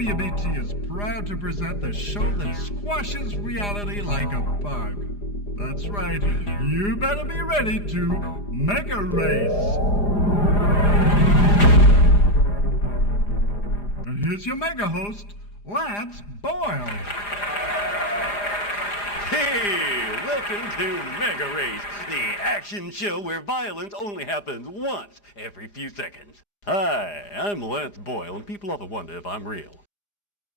BWBT is proud to present the show that squashes reality like a bug. That's right, you better be ready to MegaRace. And here's your mega host, Lance Boyle. Hey, welcome to MegaRace, the action show where violence only happens once every few seconds. Hi, I'm Lance Boyle, and people often wonder if I'm real.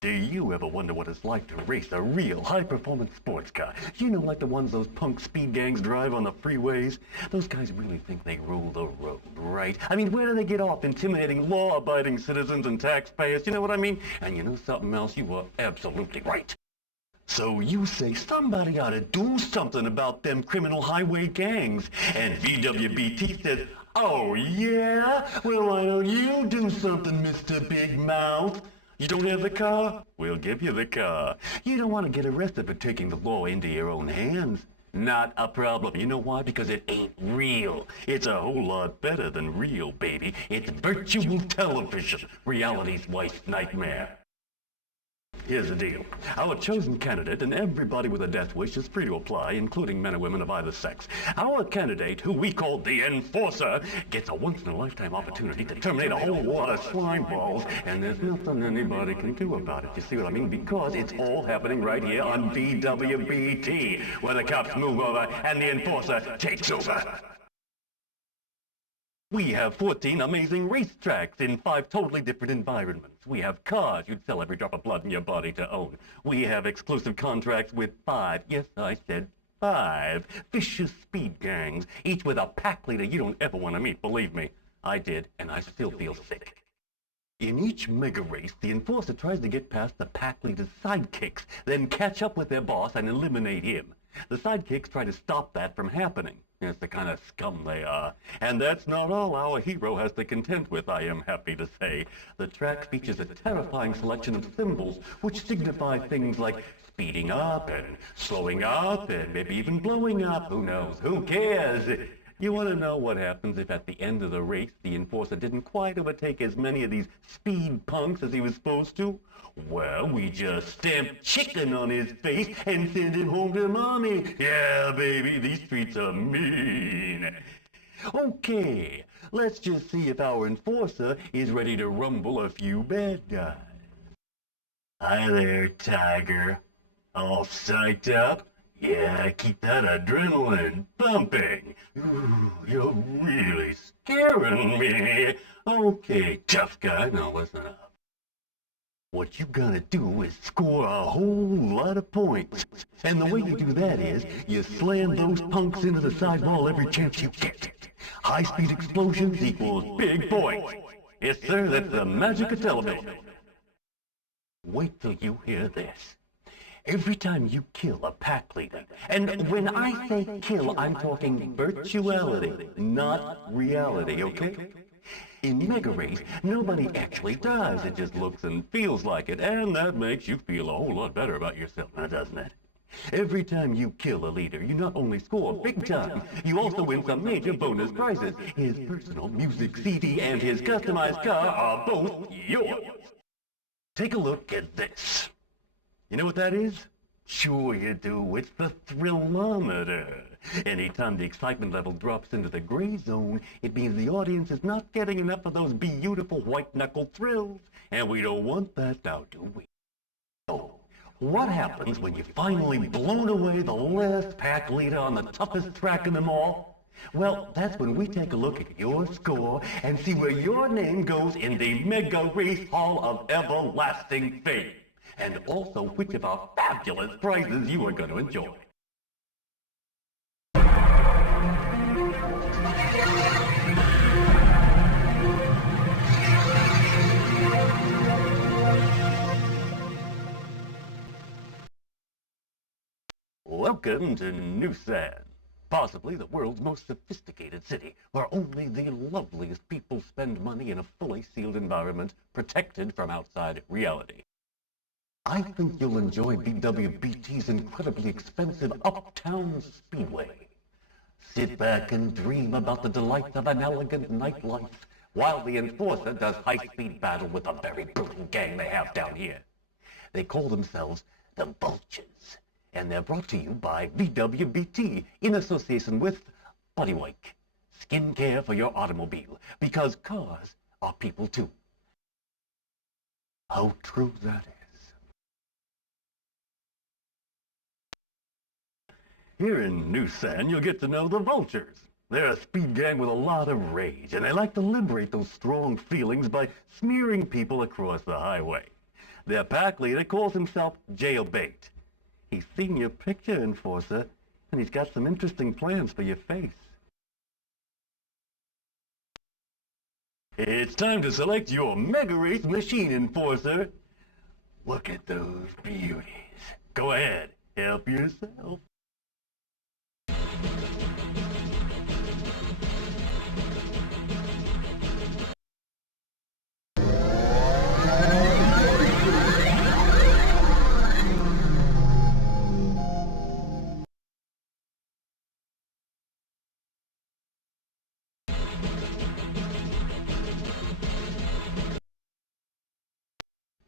Do you ever wonder what it's like to race a real high-performance sports car? You know, like the ones those punk speed gangs drive on the freeways? Those guys really think they rule the road, right? I mean, where do they get off intimidating law-abiding citizens and taxpayers? You know what I mean? And you know something else? You were absolutely right. So you say somebody ought to do something about them criminal highway gangs. And VWBT says, oh yeah? Well, why don't you do something, Mr. Big Mouth? You don't have the car? We'll give you the car. You don't want to get arrested for taking the law into your own hands. Not a problem. You know why? Because it ain't real. It's a whole lot better than real, baby. It's virtual television, reality's worst nightmare. Here's the deal. Our chosen candidate and everybody with a death wish is free to apply, including men and women of either sex. Our candidate, who we call the Enforcer, gets a once-in-a-lifetime opportunity to terminate a whole lot of slime balls, and there's nothing anybody can do about it. You see what I mean? Because it's all happening right here on BWBT, where the cops move over and the Enforcer takes over. We have 14 amazing racetracks in 5 totally different environments. We have cars you'd sell every drop of blood in your body to own. We have exclusive contracts with 5, yes, I said 5, vicious speed gangs, each with a pack leader you don't ever want to meet, believe me. I did, and I still feel sick. In each mega race, the Enforcer tries to get past the pack leader's sidekicks, then catch up with their boss and eliminate him. The sidekicks try to stop that from happening. It's the kind of scum they are. And that's not all our hero has to contend with, I am happy to say. The track features a terrifying selection of symbols, which signify things like speeding up and slowing up and maybe even blowing up. Who knows? Who cares? You want to know what happens if at the end of the race the Enforcer didn't quite overtake as many of these speed punks as he was supposed to? Well, we just stamp chicken on his face and send him home to mommy. Yeah, baby, these streets are mean. Okay, let's just see if our Enforcer is ready to rumble a few bad guys. Hi there, Tiger. All psyched up? Yeah, keep that adrenaline pumping. Ooh, you're really scaring me. Okay, tough guy, now listen up. What you gotta do is score a whole lot of points. And the way you do that is, you slam those punks into the sidewall every chance you get. High-speed explosions equals big points. Yes, sir, that's the magic of television. Wait till you hear this. Every time you kill a pack leader, and when I say kill, I'm talking virtuality, not reality, okay? In MegaRace, nobody actually dies, it just looks and feels like it, and that makes you feel a whole lot better about yourself, now doesn't it? Every time you kill a leader, you not only score big time, you also win some major bonus prizes. His personal music CD and his customized car are both yours. Take a look at this. You know what that is? Sure you do. It's the thrillometer. Anytime the excitement level drops into the gray zone, it means the audience is not getting enough of those beautiful white-knuckle thrills. And we don't want that now, do we? So, what happens when you finally blown away the last pack leader on the toughest track in them all? Well, that's when we take a look at your score and see where your name goes in the MegaRace Hall of Everlasting Fame. And also which of our fabulous prizes you are going to enjoy. Welcome to Noosan, possibly the world's most sophisticated city, where only the loveliest people spend money in a fully sealed environment, protected from outside reality. I think you'll enjoy BWBT's incredibly expensive Uptown Speedway. Sit back and dream about the delights of an elegant nightlife while the Enforcer does high-speed battle with a very brutal gang they have down here. They call themselves the Vultures, and they're brought to you by VWBT in association with Bodywork, skincare for your automobile, because cars are people too. How true that is. Here in New San, you'll get to know the Vultures. They're a speed gang with a lot of rage, and they like to liberate those strong feelings by smearing people across the highway. Their pack leader calls himself Jailbait. He's seen your picture, Enforcer, and he's got some interesting plans for your face. It's time to select your MegaRace machine, Enforcer. Look at those beauties. Go ahead, help yourself.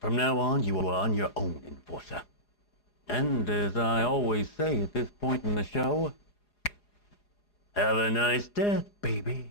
From now on, you are on your own, Enforcer. And as I always say at this point in the show, have a nice death, baby.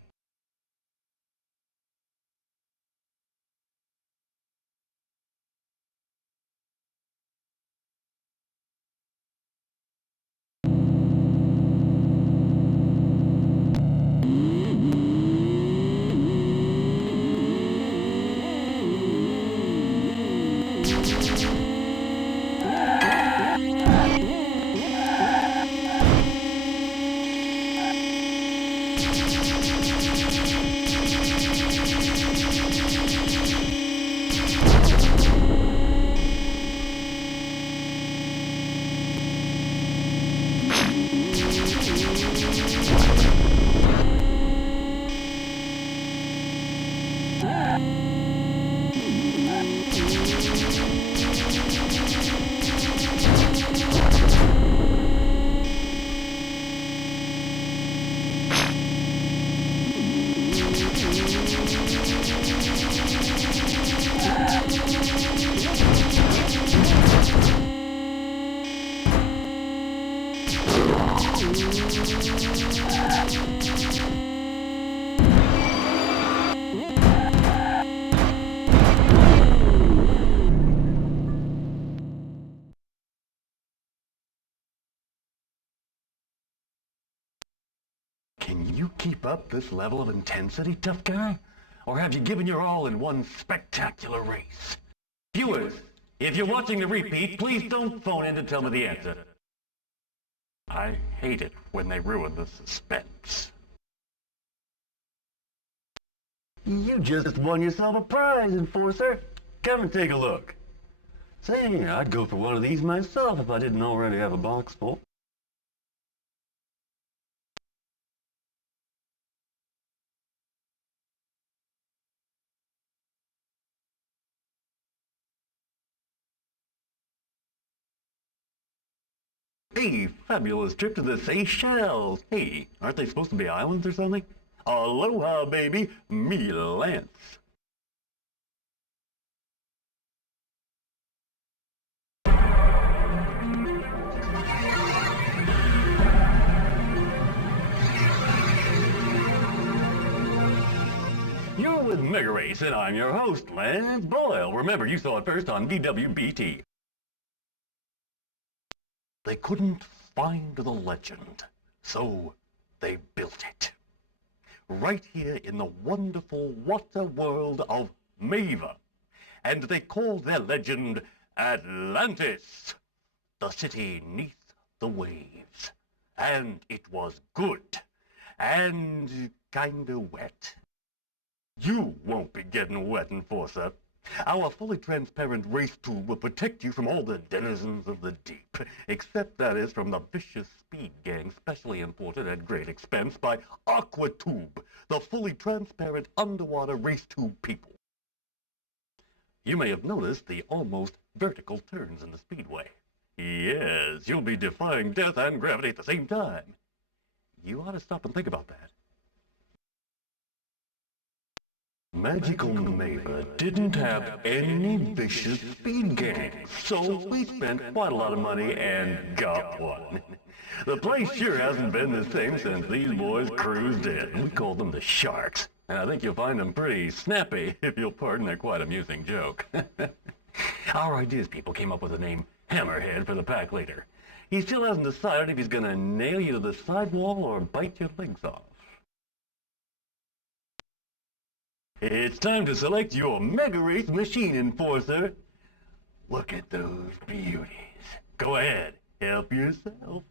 Can you keep up this level of intensity, tough guy? Or have you given your all in one spectacular race? Viewers, if you're watching the repeat, please don't phone in to tell me the answer. I hate it when they ruin the suspense. You just won yourself a prize, Enforcer. Come and take a look. Say, I'd go for one of these myself if I didn't already have a box full. Hey, fabulous trip to the Seychelles. Hey, aren't they supposed to be islands or something? Aloha, baby. Me, Lance. You're with MegaRace, and I'm your host, Lance Boyle. Remember, you saw it first on VWBT. They couldn't find the legend, so they built it. Right here in the wonderful water world of Mava. And they called their legend Atlantis, the city neath the waves. And it was good, and kinda wet. You won't be getting wet, Enforcer. Our fully transparent race tube will protect you from all the denizens of the deep, except that is from the vicious speed gang specially imported at great expense by AquaTube, the fully transparent underwater race tube people. You may have noticed the almost vertical turns in the speedway. Yes, you'll be defying death and gravity at the same time. You ought to stop and think about that. magical Mega didn't have any vicious speed gangs, so we spent quite a lot of money and got one. The place sure hasn't been the same since these boys cruised in. We call them the Sharks, and I think you'll find them pretty snappy, if you'll pardon a quite amusing joke. Our ideas people came up with the name Hammerhead for the pack leader. He still hasn't decided if he's gonna nail you to the sidewall or bite your legs off. It's time to select your MegaRace machine enforcer. Look at those beauties. Go ahead, help yourself.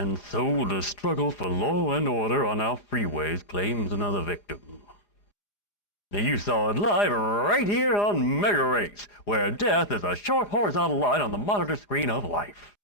And so the struggle for law and order on our freeways claims another victim. Now you saw it live right here on MegaRace, where death is a short horizontal line on the monitor screen of life.